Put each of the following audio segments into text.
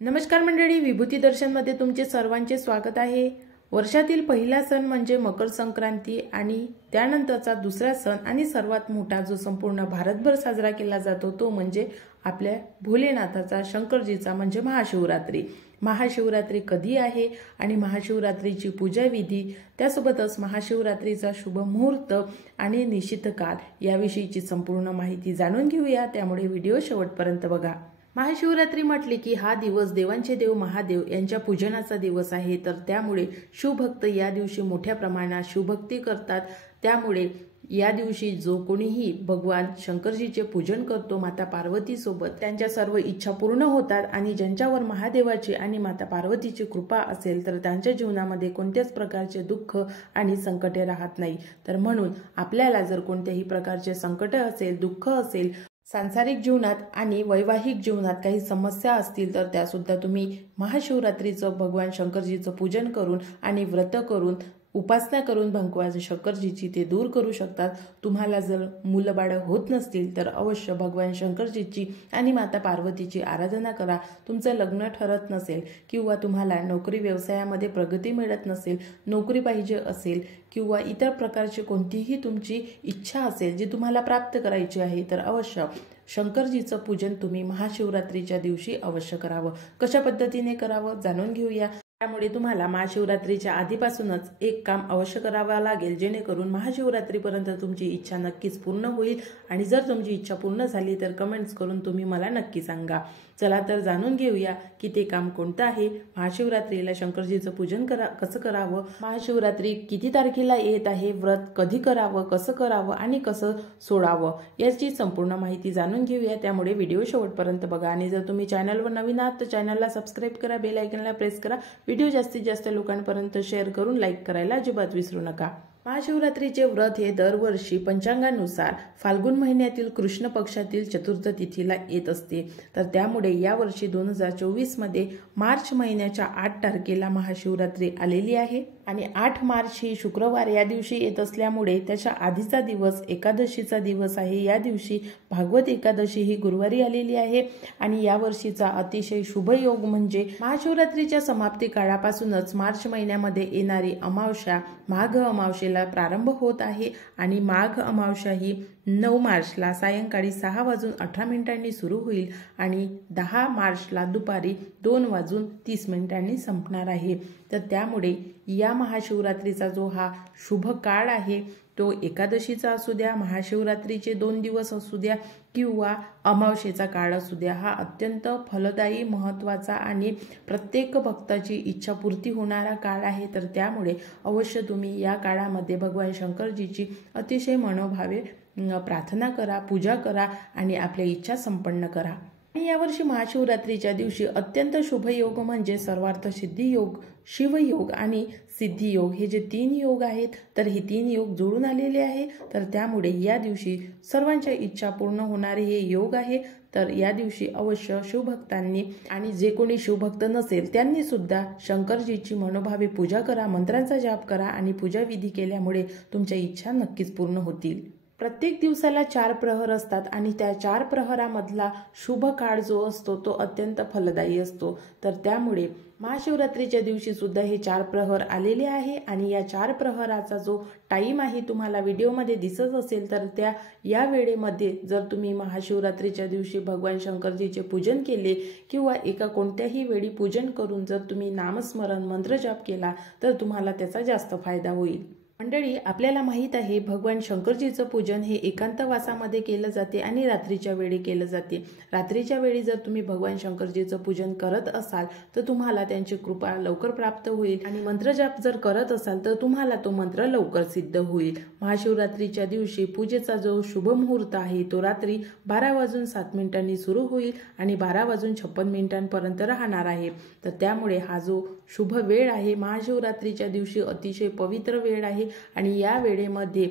नमस्कार मंडळी, विभूती दर्शनमध्ये तुमचे सर्वांचे स्वागत आहे। वर्षातील पहिला सण म्हणजे मकर संक्रांती आणि त्यानंतरचा दुसरा सण आणि सर्वात मोठा जो संपूर्ण भारतभर साजरा केला जातो तो म्हणजे आपल्या भोलेनाथाचा शंकरजीचा म्हणजे महाशिवरात्री। महाशिवरात्री कधी आहे आणि महाशिवरात्रीची पूजा विधी त्यासोबतच महाशिवरात्रीचा शुभ मुहूर्त आणि निश्चित काळ याविषयीची संपूर्ण माहिती जाणून घेऊया, त्यामुळे व्हिडिओ शेवटपर्यंत बघा। महाशिवरात्री म्हटले की हा दिवस देवांचे देव महादेव यांच्या पूजनाचा दिवस आहे, तर त्यामुळे शिवभक्त या दिवशी मोठ्या प्रमाणात शिवभक्ती करतात। त्यामुळे या दिवशी जो कोणीही भगवान शंकरजीचे पूजन करतो माता पार्वती सोबत त्यांच्या सर्व इच्छा पूर्ण होतात आणि ज्यांच्यावर महादेवाची आणि माता पार्वतीची कृपा असेल तर त्यांच्या जीवनामध्ये कोणत्याच प्रकारचे दुःख आणि संकटे राहत नाही। तर म्हणून आपल्याला जर कोणत्याही प्रकारचे संकट असेल, दुःख असेल, सांसारिक जीवनात आणि वैवाहिक जीवनात काही समस्या असतील तर त्या सुद्धा तुम्ही महाशिवरात्रीचं भगवान शंकरजीचं पूजन करून आणि व्रत करून उपासना करून भगवान शंकरजीची ते दूर करू शकतात। तुम्हाला जर मुलबाळ होत नसतील तर अवश्य भगवान शंकरजीची आणि माता पार्वतीची आराधना करा। तुमचं लग्न ठरत नसेल किंवा तुम्हाला नोकरी व्यवसायामध्ये प्रगती मिळत नसेल, नोकरी पाहिजे असेल किंवा इतर प्रकारची कोणतीही तुमची इच्छा असेल जी तुम्हाला प्राप्त करायची आहे तर अवश्य शंकरजीचं पूजन तुम्ही महाशिवरात्रीच्या दिवशी अवश्य करावं। कशा पद्धतीने करावं जाणून घेऊया। त्यामुळे तुम्हाला महाशिवरात्रीच्या आधीपासूनच एक काम अवश्य करावं लागेल, जेणेकरून महाशिवरात्रीपर्यंत तुमची इच्छा नक्कीच पूर्ण होईल। आणि जर तुमची इच्छा पूर्ण झाली तर कमेंट्स करून तुम्ही मला नक्की सांगा। चला तर जाणून घेऊया की ते काम कोणतं आहे। महाशिवरात्रीला शंकरजीचं पूजन कसं करावं, महाशिवरात्री किती तारखेला येत आहे, व्रत कधी करावं, कसं करावं आणि कसं सोडावं याची संपूर्ण माहिती जाणून घेऊया। त्यामुळे व्हिडिओ शेवटपर्यंत बघा आणि जर तुम्ही चॅनलवर नवीन आहात तर चॅनलला सबस्क्राईब करा, बेल आयकॉनला प्रेस करा, व्हिडिओ जास्तीत जास्त लोकांपर्यंत शेअर करून लाईक करायला अजिबात विसरू नका। महाशिवरात्रीचे व्रत हे दरवर्षी पंचांगानुसार फाल्गुन महिन्यातील कृष्ण पक्षातील चतुर्थ तिथीला येत असते, तर त्यामुळे यावर्षी 2024 मध्ये मार्च महिन्याच्या 8 तारखेला महाशिवरात्री आलेली आहे आणि 8 मार्च ही शुक्रवार या दिवशी येत असल्यामुळे त्याच्या आधीचा दिवस एकादशीचा दिवस आहे। या दिवशी भागवत एकादशी ही गुरुवारी आलेली आहे आणि या वर्षीचा अतिशय शुभ योग म्हणजे महाशिवरात्रीच्या समाप्ती काळापासूनच मार्च महिन्यामध्ये येणारी अमावस्या माघ अमावस्येला प्रारंभ होत आहे आणि माघ अमावस्या ही 9 मार्चला सायंकाळी 6:18 सुरू होईल आणि 10 मार्चला दुपारी 2:30 संपणार आहे। तर त्यामुळे या महाशिवरात्रीचा जो हा शुभ काळ आहे तो एकादशीचा असू द्या, महाशिवरात्रीचे 2 दिवस असू द्या किंवा अमावस्येचा काळ असू द्या, हा अत्यंत फलदायी, महत्त्वाचा आणि प्रत्येक भक्ताची इच्छापूर्ती होणारा काळ आहे। तर त्यामुळे अवश्य तुम्ही या काळामध्ये भगवान शंकरजीची अतिशय मनोभावे प्रार्थना करा, पूजा करा आणि आपल्या इच्छा संपन्न करा। आणि यावर्षी महाशिवरात्रीच्या दिवशी अत्यंत शुभ योग म्हणजे सर्वार्थ सिद्धी योग, शिवयोग आणि सिद्धी योग हे जे 3 योग आहेत तर हे 3 योग जोडून आलेले आहे। तर त्यामुळे या दिवशी सर्वांच्या इच्छा पूर्ण होणारे हे योग आहे। तर या दिवशी अवश्य शिवभक्तांनी आणि जे कोणी शिवभक्त नसेल त्यांनी सुद्धा शंकरजीची मनोभावे पूजा करा, मंत्रांचा जाप करा आणि पूजा विधी केल्यामुळे तुमच्या इच्छा नक्कीच पूर्ण होतील। प्रत्येक दिवसाला 4 प्रहर असतात आणि त्या 4 प्रहरामधला शुभ काळ जो असतो तो अत्यंत फलदायी असतो। तर त्यामुळे महाशिवरात्रीच्या दिवशी सुद्धा हे 4 प्रहर आलेले आहे आणि या 4 प्रहराचा जो टाइम आहे तुम्हाला व्हिडिओमध्ये दिसत असेल तर या वेळेमध्ये जर तुम्ही महाशिवरात्रीच्या दिवशी भगवान शंकरजीचे पूजन केले किंवा एका कोणत्याही वेळी पूजन करून जर तुम्ही नामस्मरण मंत्रजाप केला तर तुम्हाला त्याचा जास्त फायदा होईल। मंडळी, आपल्याला माहित आहे भगवान शंकरजीचं पूजन हे एकांतवासामध्ये केलं जाते आणि रात्रीच्या वेळी केलं जाते। रात्रीच्या वेळी जर तुम्ही भगवान शंकरजीचं पूजन करत असाल तर तुम्हाला त्यांची कृपा लवकर प्राप्त होईल आणि मंत्रजाप जर करत असाल तर तुम्हाला तो मंत्र लवकर सिद्ध होईल। महाशिवरात्रीच्या दिवशी पूजेचा जो शुभ मुहूर्त आहे तो रात्री 12:07 सुरू होईल आणि 12:56 पर्यंत राहणार आहे। तर त्यामुळे हा जो शुभ वेळ आहे महाशिवरात्रीच्या दिवशी अतिशय पवित्र वेळ आहे आणि या वेळेमध्ये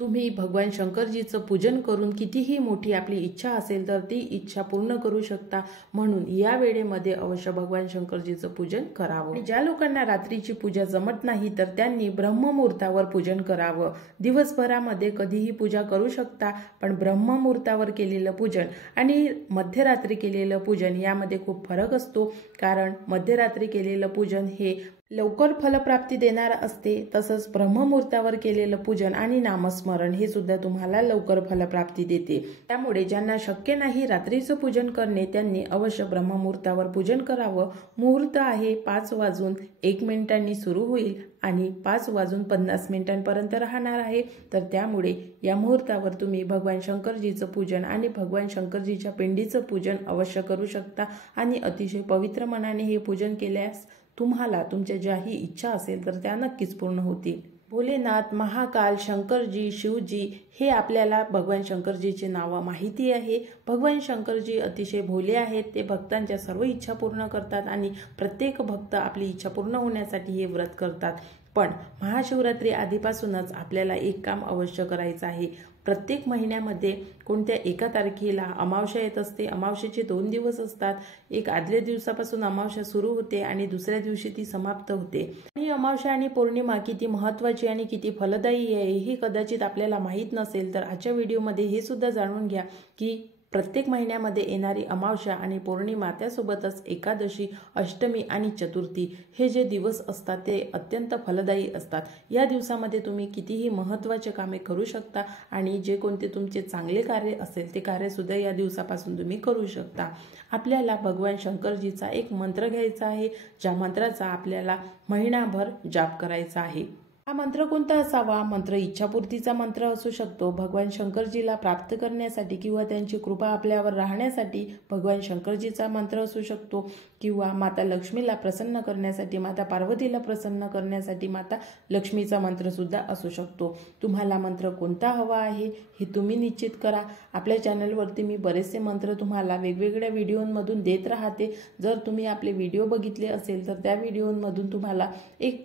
तुम्ही भगवान शंकरजीचं पूजन करून कितीही मोठी आपली इच्छा असेल तर ती इच्छा पूर्ण करू शकता, म्हणून या वेळेमध्ये अवश्य भगवान शंकरजीचं पूजन करावं। आणि ज्या लोकांना रात्रीची पूजा जमत नाही तर त्यांनी ब्रह्ममुहूर्तावर पूजन करावं। दिवसभरामध्ये कधीही पूजा करू शकता, पण ब्रह्ममुहूर्तावर केलेलं पूजन आणि मध्यरात्री केलेलं पूजन यामध्ये खूप फरक असतो, कारण मध्यरात्री केलेलं पूजन हे लवकर फलप्राप्ती देणार असते, तसंच ब्रह्ममुहूर्तावर केलेलं पूजन आणि नामस्मरण हे सुद्धा तुम्हाला लवकर फलप्राप्ती देते। त्यामुळे ज्यांना शक्य नाही रात्रीचं पूजन करणे त्यांनी अवश्य ब्रह्ममुहूर्तावर पूजन करावं। मुहूर्त आहे 5:01 सुरू होईल आणि 5:50 राहणार आहे, तर त्यामुळे या मुहूर्तावर तुम्ही भगवान शंकरजीचं पूजन आणि भगवान शंकरजीच्या पिंडीचं पूजन अवश्य करू शकता आणि अतिशय पवित्र मनाने हे पूजन केल्यास तुम्हाला तुमच्या ज्याही इच्छा असेल तर त्या नक्कीच पूर्ण होतील। भोलेनाथ, महाकाल, शंकरजी, शिवजी हे आपल्याला भगवान शंकरजीची नावं माहिती आहे। भगवान शंकरजी अतिशय भोले आहेत, ते भक्तांच्या सर्व इच्छा पूर्ण करतात आणि प्रत्येक भक्त आपली इच्छा पूर्ण होण्यासाठी हे व्रत करतात। पण महाशिवरात्री आधीपासूनच आपल्याला एक काम अवश्य करायचं आहे। प्रत्येक महिन्यामध्ये कोणत्या एका तारखेला अमावस्या येत असते। अमावस्येचे 2 दिवस असतात, एक आदल्या दिवसापासून अमावस्या सुरू होते आणि दुसऱ्या दिवशी ती समाप्त होते। आणि अमावस्या आणि पौर्णिमा किती महत्त्वाची आणि किती फलदायी आहे हे कदाचित आपल्याला माहीत नसेल, तर आजच्या व्हिडिओमध्ये हे सुद्धा जाणून घ्या की प्रत्येक महिन्यामध्ये येणारी अमावस्या आणि पौर्णिमा, त्यासोबतच एकादशी, अष्टमी आणि चतुर्थी हे जे दिवस असतात ते अत्यंत फलदायी असतात। या दिवसामध्ये तुम्ही कितीही महत्त्वाचे कामे करू शकता आणि जे कोणते तुमचे चांगले कार्य असेल ते कार्यसुद्धा या दिवसापासून तुम्ही करू शकता। आपल्याला भगवान शंकरजीचा एक मंत्र घ्यायचा आहे, ज्या मंत्राचा आपल्याला महिनाभर जाप करायचा आहे। हा मंत्र कोणता असावा? मंत्र इच्छापूर्तीचा मंत्र असू शकतो। भगवान शंकरजीला प्राप्त करण्यासाठी किंवा त्यांची कृपा आपल्यावर राहण्यासाठी भगवान शंकरजीचा मंत्र असू शकतो, किंवा माता लक्ष्मीला प्रसन्न करण्यासाठी, माता पार्वतीला प्रसन्न करण्यासाठी माता लक्ष्मीचा मंत्र सुद्धा असू शकतो। तुम्हाला मंत्र कोणता हवा आहे हे तुम्ही निश्चित करा। आपल्या चॅनलवरती मी बरेचसे मंत्र तुम्हाला वेगवेगळ्या व्हिडिओंमधून देत राहते। जर तुम्ही आपले व्हिडिओ बघितले असेल तर त्या व्हिडिओंमधून तुम्हाला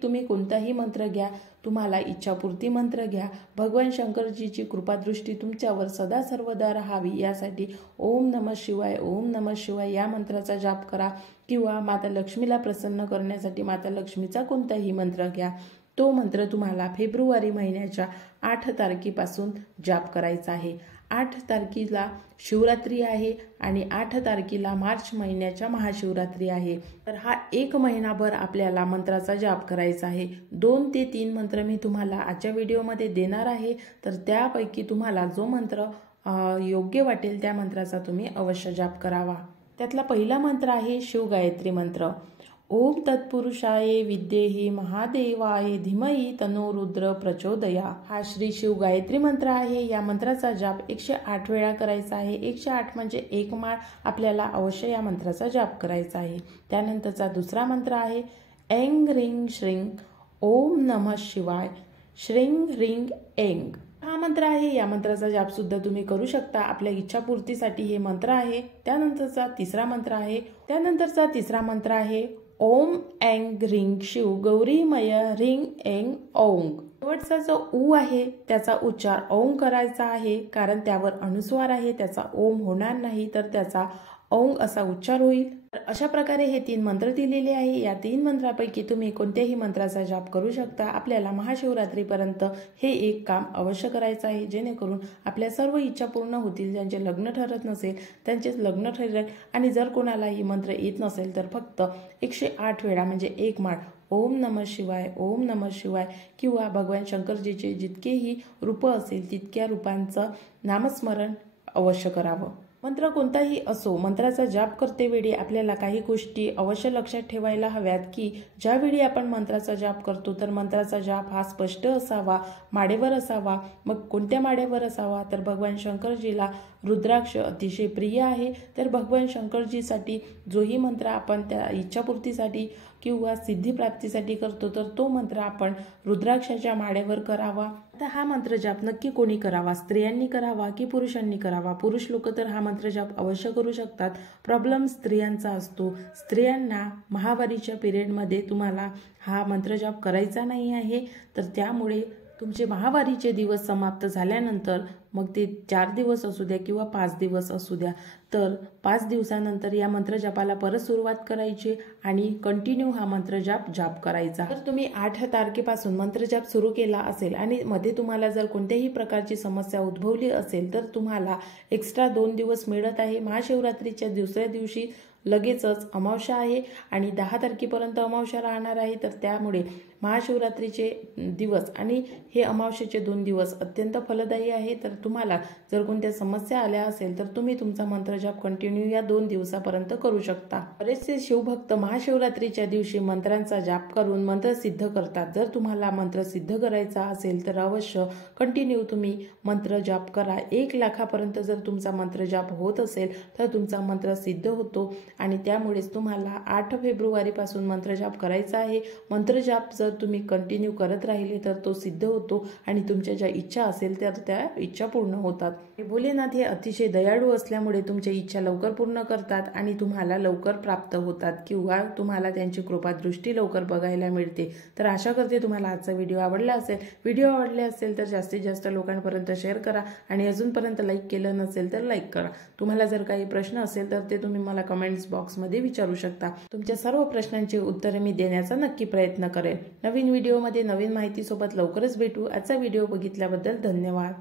तुम्ही कोणताही मंत्र घ्या, तुम्हाला इच्छापूर्ती मंत्र घ्या, भगवान शंकरजीची कृपादृष्टी तुमच्यावर सदा सर्वदा राहावी यासाठी ओम नमः शिवाय, ओम नमः शिवाय या मंत्राचा जाप करा, किंवा माता लक्ष्मीला प्रसन्न करण्यासाठी माता लक्ष्मीचा कोणताही मंत्र घ्या। तो मंत्र तुम्हाला फेब्रुवारी महिन्याच्या 8 तारखेपासून जाप करायचा आहे। 8 तारखेला शिवरात्री आहे आणि 8 तारखेला मार्च महिन्याच्या महाशिवरात्री आहे, तर हा 1 महिनाभर आपल्याला मंत्राचा जाप करायचा आहे। 2 ते 3 मंत्र मी तुम्हाला आजच्या व्हिडिओमध्ये देणार आहे, तर त्यापैकी तुम्हाला जो मंत्र योग्य वाटेल त्या मंत्राचा तुम्ही अवश्य जाप करावा। त्यातला पहिला मंत्र आहे शिवगायत्री मंत्र। ओम तत्पुरुषाय विद्येहि महादेवाय धीमहि तन्नो रुद्र प्रचोदया। हा श्री शिव गायत्री मंत्र आहे। या मंत्राचा जाप 108 वेळा करायचा आहे। 108 म्हणजे 1 माळ आपल्याला अवश्य या मंत्राचा जाप करायचा आहे। त्यानंतरचा दुसरा मंत्र आहे ऐं ह्रीं श्रीं ओम नमः शिवाय श्रीं ह्रीं ऐं। हा मंत्र आहे। या मंत्राचा जाप सुद्धा तुम्ही करू शकता, आपल्या इच्छापूर्तीसाठी हे मंत्र आहे। त्यानंतरचा तिसरा मंत्र आहे ओम ऐं ह्रीं शिव गौरीमय ह्रीं ऐं ओं। शेवटचा जो ऊ आहे त्याचा उच्चार ओम करायचा आहे, कारण त्यावर अनुस्वार आहे, त्याचा ओम होणार नाही, तर त्याचा ओंग असा उच्चार होईल। तर अशा प्रकारे हे 3 मंत्र दिलेले आहे। या 3 मंत्रापैकी तुम्ही कोणत्याही मंत्राचा जाप करू शकता। आपल्याला महाशिवरात्रीपर्यंत हे एक काम अवश्य करायचं आहे, जेणेकरून आपल्या सर्व इच्छा पूर्ण होतील। ज्यांचे लग्न ठरत नसेल त्यांचे लग्न ठरेल, आणि जर कोणाला ही मंत्र येत नसेल तर फक्त 108 वेळा म्हणजे 1 माळ ओम नमः शिवाय, ओम नमः शिवाय, किंवा भगवान शंकरजीचे जितकेही रूप असेल तितक्या रूपांचं नामस्मरण अवश्य करावं। मंत्र कोणताही असो, मंत्राचा जाप करतेवेळी आपल्याला काही गोष्टी अवश्य लक्षात ठेवायला हव्यात, की ज्यावेळी आपण मंत्राचा जाप करतो तर मंत्राचा जाप हा स्पष्ट असावा, माळेवर असावा। मग कोणत्या माळेवर असावा? तर भगवान शंकरजीला रुद्राक्ष अतिशय प्रिय आहे, तर भगवान शंकरजीसाठी जोही मंत्र आपण त्या इच्छापूर्तीसाठी किंवा सिद्धिप्राप्तीसाठी करतो तर तो मंत्र आपण रुद्राक्षाच्या माळेवर करावा। आता हा मंत्र जाप नक्की कोणी करावा? स्त्रियांनी करावा की पुरुषांनी करावा? पुरुष लोक तर हा मंत्र जाप अवश्य करू शकतात। प्रॉब्लेम स्त्रियांचा असतो। स्त्रियांना महावारीच्या पिरियडमध्ये तुम्हाला हा मंत्र जाप करायचा नाही आहे, तर त्यामुळे तुमचे महावारीचे दिवस समाप्त झाल्यानंतर मग ते 4 दिवस असू द्या किंवा 5 दिवस असू द्या, तर 5 दिवसानंतर या मंत्रजापाला परत सुरुवात करायची आणि कंटिन्यू हा मंत्रजाप करायचा। तर तुम्ही 8 तारखेपासून मंत्रजाप सुरू केला असेल आणि मध्ये तुम्हाला जर कोणत्याही प्रकारची समस्या उद्भवली असेल तर तुम्हाला एक्स्ट्रा 2 दिवस मिळत आहे। महाशिवरात्रीच्या दुसऱ्या दिवशी लगेचच अमावस्या आहे आणि 10 तारखेपर्यंत अमावस्या राहणार आहे। तर त्यामुळे महाशिवरात्रीचे दिवस आणि हे अमावस्येचे 2 दिवस अत्यंत फलदायी आहे। तर तुम्हाला जर कोणत्या समस्या आल्या असेल तर तुम्ही तुमचा मंत्रजाप कंटिन्यू या 2 दिवसापर्यंत करू शकता। बरेचसे शिवभक्त महाशिवरात्रीच्या दिवशी मंत्रांचा जाप करून मंत्र सिद्ध करतात। जर तुम्हाला मंत्र सिद्ध करायचा असेल तर अवश्य कंटिन्यू तुम्ही मंत्र जाप करा। 1 लाखापर्यंत जर तुमचा मंत्र जाप होत असेल तर तुमचा मंत्र सिद्ध होतो आणि त्यामुळेच तुम्हाला 8 फेब्रुवारीपासून मंत्रजाप करायचा आहे। मंत्रजाप जर तुम्ही कंटिन्यू करत राहिले तर तो सिद्ध होतो आणि तुमच्या ज्या इच्छा असेल तर त्या इच्छा पूर्ण होतात। भोलेनाथ हे अतिशय दयाळू असल्यामुळे तुमच्या इच्छा लवकर पूर्ण करतात आणि तुम्हाला लवकर प्राप्त होतात किंवा तुम्हाला त्यांची कृपादृष्टी लवकर बघायला मिळते। तर आशा करते तुम्हाला आजचा व्हिडिओ आवडला असेल। व्हिडिओ आवडले असेल तर जास्तीत जास्त लोकांपर्यंत शेअर करा आणि अजूनपर्यंत लाईक केलं नसेल तर लाईक करा। तुम्हाला जर काही प्रश्न असेल तर ते तुम्ही मला कमेंट्स बॉक्समध्ये विचारू शकता। तुमच्या सर्व प्रश्नांची उत्तरे मी देण्याचा नक्की प्रयत्न करेन। नवीन व्हिडिओमध्ये नवीन माहितीसोबत लवकरच भेटू। आजचा व्हिडिओ बघितल्याबद्दल धन्यवाद।